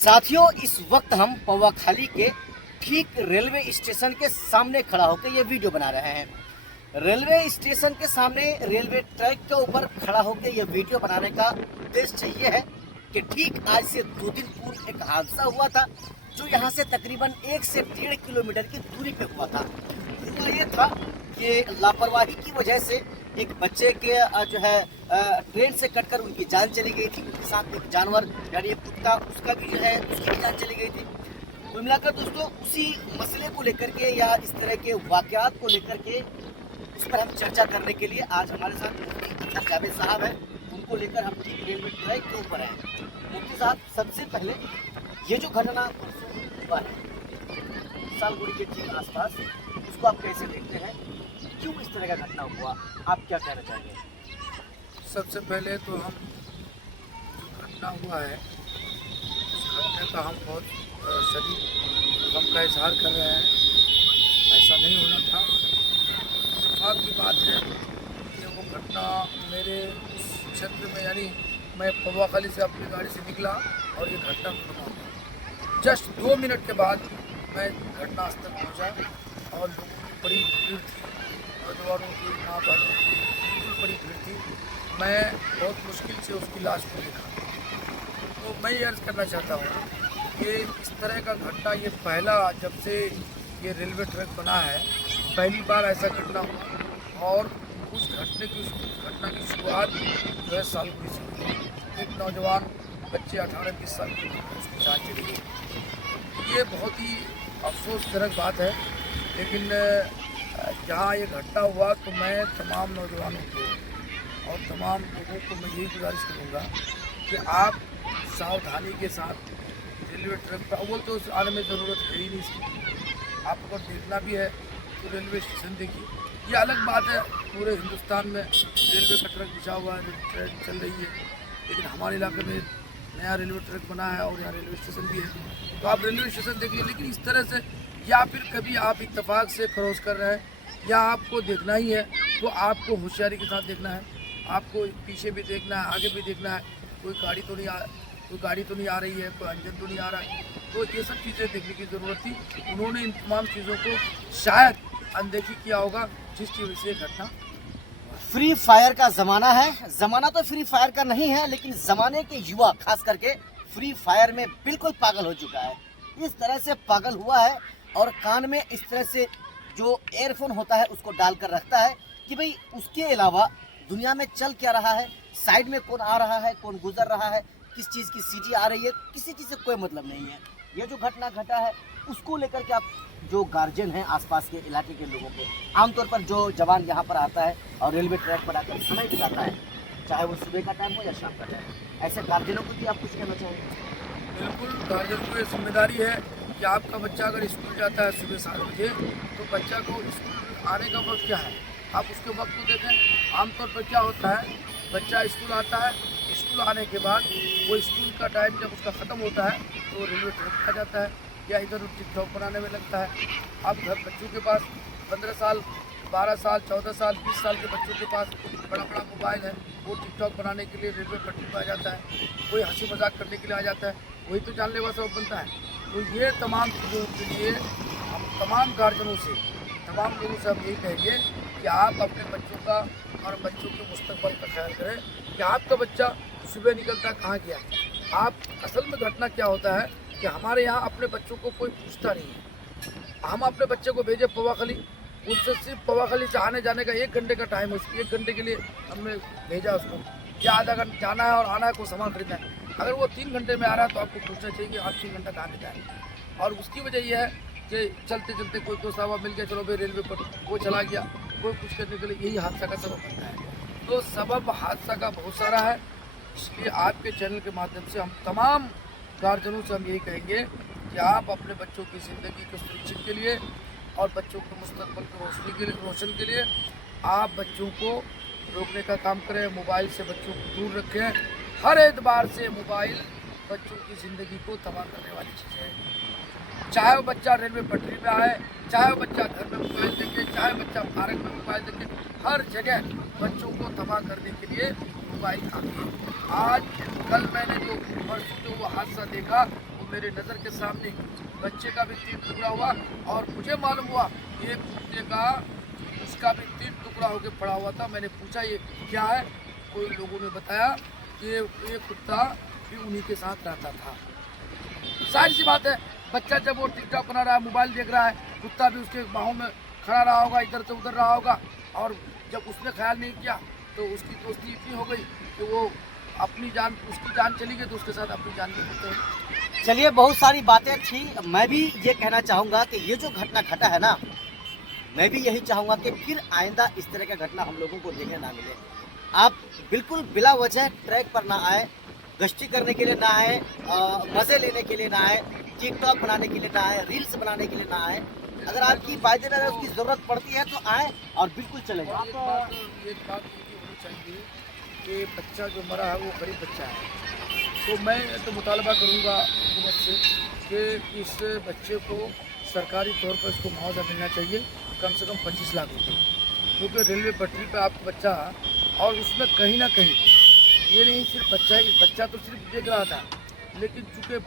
साथियों, इस वक्त हम पौवाखाली के ठीक रेलवे स्टेशन के सामने खड़ा होकर ये वीडियो बना रहे हैं। रेलवे स्टेशन के सामने रेलवे ट्रैक के ऊपर खड़ा होकर ये वीडियो बनाने का उद्देश्य ये है कि ठीक आज से 2 दिन पूर्व एक हादसा हुआ था जो यहाँ से तकरीबन 1 से 1.5 किलोमीटर की दूरी पे हुआ था। हुआ ये था कि लापरवाही की वजह से एक बच्चे के जो है ट्रेन से कटकर उनकी जान चली गई थी। उनके साथ एक जानवर यानी एक कुत्ता, उसका भी जो है उसकी भी जान चली गई थी। कुल मिलाकर दोस्तों उसी मसले को लेकर के या इस तरह के वाकयात को लेकर के उस पर हम चर्चा करने के लिए आज हमारे साथ मुफ्ती जावेद साहब हैं। उनको लेकर हम ठीक रेलवे ट्रैक के ऊपर हैं। मुफ्ती साहब, सबसे पहले ये जो घटना हुआ है सालगुड़ी के ठीक आसपास, उसको आप कैसे देखते हैं? क्यों इस तरह का घटना हुआ, आप क्या कहना चाहेंगे? सबसे पहले तो हम जो घटना हुआ है उस घटने का हम बहुत शदीद गम का इजहार कर रहे हैं। ऐसा नहीं होना था। इत्तेफाक की बात है कि वो घटना मेरे उस क्षेत्र में, यानी मैं पौवाखाली से अपनी गाड़ी से निकला और ये घटना हुआ। जस्ट 2 मिनट के बाद मैं घटनास्थल पहुंचा और लोगों की बड़ी भीड़ थी, नौजवानों की, माँ बहनों की बिल्कुल बड़ी भीड़ थी। मैं बहुत मुश्किल से उसकी लाश को देखा। तो मैं ये अर्ज़ करना चाहता हूँ कि इस तरह का घटना ये पहला, जब से ये रेलवे ट्रैक बना है, पहली बार ऐसा घटना हुआ। और उस घटना की शुरुआत जो है सालगुड़ी से हुई। एक नौजवान बच्चे 18-20 साल की उसकी जान चली गई। ये बहुत ही अफसोसजनक बात है। लेकिन जहाँ ये घटना हुआ तो मैं तमाम नौजवानों को और तमाम लोगों को मैं यही गुजारिश करूँगा कि आप सावधानी के साथ रेलवे ट्रैक पर, अव्वल तो आने में ज़रूरत है ही नहीं इसकी। आप अगर देखना भी है तो रेलवे स्टेशन देखिए। ये अलग बात है पूरे हिंदुस्तान में रेलवे का ट्रैक बिछा हुआ है, ट्रेन चल रही है, लेकिन हमारे इलाके में नया रेलवे ट्रैक बना है और यहाँ रेलवे स्टेशन भी है। तो आप रेलवे स्टेशन देखिए। लेकिन इस तरह से, या फिर कभी आप इत्तेफाक से क्रॉस कर रहे हैं या आपको देखना ही है तो आपको होशियारी के साथ देखना है। आपको पीछे भी देखना है, आगे भी देखना है, कोई गाड़ी तो नहीं आ रही है, कोई इंजन तो नहीं आ रहा है। तो ये सब चीज़ें देखने की ज़रूरत थी। उन्होंने इन तमाम चीज़ों को शायद अनदेखी किया होगा, जिसकी वजह से घटना। फ्री फायर का ज़माना है। ज़माना तो फ्री फायर का नहीं है, लेकिन ज़माने के युवा खास करके फ्री फायर में बिल्कुल पागल हो चुका है। इस तरह से पागल हुआ है और कान में इस तरह से जो एयरफोन होता है उसको डालकर रखता है कि भाई उसके अलावा दुनिया में चल क्या रहा है, साइड में कौन आ रहा है, कौन गुजर रहा है, किस चीज़ की सीटी आ रही है, किसी चीज़ से कोई मतलब नहीं है। ये जो घटना घटा है उसको लेकर के आप जो गार्जियन हैं आसपास के इलाके के लोगों के, आमतौर पर जो जवान यहाँ पर आता है और रेलवे ट्रैक पर आकर समय बिताता है, चाहे वो सुबह का टाइम हो या शाम का टाइम, ऐसे गार्जियनों को भी आप कुछ कहना चाहेंगे? बिल्कुल, गार्जियन को ये जिम्मेदारी है कि आपका बच्चा अगर स्कूल जाता है सुबह 7 बजे, तो बच्चा को स्कूल आने का वक्त क्या है, आप उसके वक्त को देखें। आमतौर पर क्या होता है, बच्चा स्कूल आता है, स्कूल आने के बाद वो स्कूल का टाइम जब उसका ख़त्म होता है तो रेलवे ट्रैक आ जाता है या इधर टिकटॉक बनाने में लगता है। अब घर बच्चों के पास 15 साल, 12 साल, 14 साल, 20 साल के बच्चों के पास बड़ा बड़ा मोबाइल है। वो टिकटॉक बनाने के लिए रेलवे पटरी पर आ जाता है, कोई हंसी मजाक करने के लिए आ जाता है, वही तो जानलेवा सबब बनता है। तो ये तमाम चीज़ों के लिए हम तमाम गार्जियनों से, तमाम लोगों से हम यही कहेंगे कि आप अपने बच्चों का और बच्चों के मुस्तकबिल का ख्याल करें कि आपका बच्चा सुबह निकलता कहाँ गया। आप असल में घटना क्या होता है कि हमारे यहाँ अपने बच्चों को कोई पूछता नहीं है। हम अपने बच्चे को भेजे पौवाखाली, उससे सिर्फ पौवाखाली से आने जाने का 1 घंटे का टाइम है, उसकी 1 घंटे के लिए हमने भेजा उसको, या आधा घंटा जाना है और आना है, कोई सामान खरीदना है। अगर वो 3 घंटे में आ रहा है तो आपको पूछना चाहिए कि आप 3 घंटा कहाँ ले जाए। और उसकी वजह यह है कि चलते चलते कोई दोस्त साहब मिल गया, चलो भाई रेलवे पर, वो चला गया, कोई कुछ करने के लिए, यही हादसा का सबब बनता है। तो सबब हादसा का बहुत सारा है। इसलिए आपके चैनल के माध्यम से हम तमाम गार्जियनों से हम यही कहेंगे कि आप अपने बच्चों की ज़िंदगी को सुरक्षित के लिए और बच्चों के मुस्तकबिल को रोशन के लिए आप बच्चों को रोकने का काम करें। मोबाइल से बच्चों को दूर रखें। हर एतबार से मोबाइल बच्चों की ज़िंदगी को तबाह करने वाली चीज़ है। चाहे वो बच्चा रेलवे पटरी पे आए, चाहे वो बच्चा घर में मोबाइल देखे, चाहे बच्चा पार्क में मोबाइल देखे, हर जगह बच्चों को तबाह करने के लिए मोबाइल काफ़ी है। आज कल मैंने जो परसों जो वो हादसा देखा, वो मेरे नज़र के सामने बच्चे का भी 3 टुकड़ा हुआ और मुझे मालूम हुआ ये कुत्ते का उसका भी 3 टुकड़ा होकर पड़ा हुआ था। मैंने पूछा ये क्या है, कोई लोगों ने बताया कि ये कुत्ता भी उन्हीं के साथ रहता था। सारी सी बात है, बच्चा जब वो टिकटॉक बना रहा है, मोबाइल देख रहा है, कुत्ता भी उसके बाहों में खड़ा रहा होगा, इधर से उधर रहा होगा, और जब उसने ख्याल नहीं किया तो उसकी दोस्ती इतनी हो गई कि वो अपनी जान, उसकी जान चली गई तो उसके साथ अपनी जान भी लेते हैं। चलिए, बहुत सारी बातें थी। मैं भी ये कहना चाहूँगा कि ये जो घटना घटा है ना, मैं भी यही चाहूँगा कि फिर आइंदा इस तरह का घटना हम लोगों को देखने ना मिले। आप बिल्कुल बिला वजह ट्रैक पर ना आए, गश्ती करने के लिए ना आए, मज़े लेने के लिए ना आए, टिकटॉक बनाने के लिए ना आए, रील्स बनाने के लिए ना आए। अगर आपकी बायदेदार उसकी ज़रूरत पड़ती है तो आए और बिल्कुल चले जाए। एक बात ये भी होनी चाहिए कि बच्चा जो मरा है वो गरीब बच्चा है, तो मैं तो मुतालबा करूँगा हुकूमत से कि इस बच्चे को सरकारी तौर पर इसको मुआवजा मिलना चाहिए, कम से कम 25 लाख रुपये, क्योंकि रेलवे पटरी पे आपका बच्चा और उसमें कहीं ना कहीं ये नहीं सिर्फ बच्चा तो सिर्फ देख रहा था, लेकिन चूँकि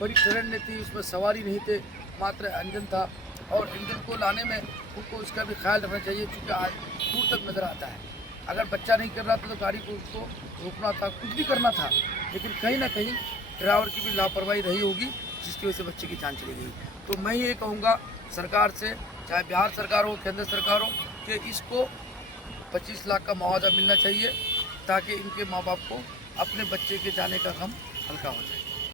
बड़ी ट्रेन नहीं थी, उसमें सवारी नहीं थे, मात्र इंजन था, और इंजन को लाने में उनको उसका भी ख्याल रखना चाहिए, चूँकि आज दूर तक नज़र आता है। अगर बच्चा नहीं कर रहा था तो गाड़ी को उसको रोकना था, कुछ भी करना था, लेकिन कहीं ना कहीं ड्राइवर की भी लापरवाही रही होगी, जिसकी वजह से बच्चे की जान चली गई। तो मैं ये कहूँगा सरकार से, चाहे बिहार सरकार हो, केंद्र सरकार हो, कि इसको 25 लाख का मुआवजा मिलना चाहिए, ताकि इनके माँ बाप को अपने बच्चे के जाने का गम हल्का हो जाए।